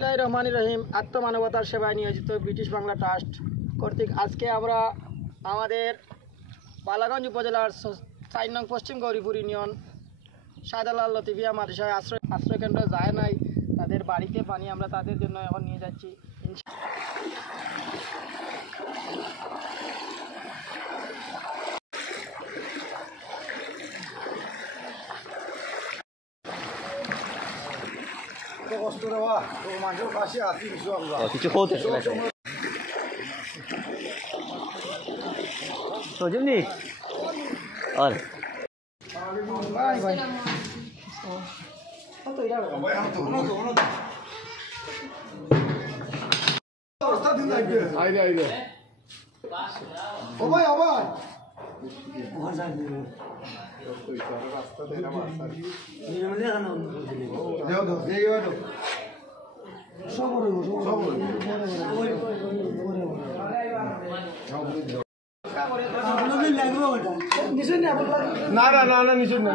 রহমানির রহিম আত্মমানবতার সেবায় নিয়োজিত ব্রিটিশ বাংলা ট্রাস্ট কর্তৃক আজকে আমরা আমাদের বালাগঞ্জ উপজেলার 4 নং পশ্চিম গৌরীপুর ইউনিয়ন শাহজালাল লতিফিয়া মাদ্রাসায় আশ্রয় কেন্দ্র যায় নাই তাদের বাড়িতে পানি আমরা তাদের জন্য এখন নিয়ে যাচ্ছি। কষ্ট দেওয়া তো মানুষের পাশে আছি কিছু হতে সজনী আর না নিশ্চয় না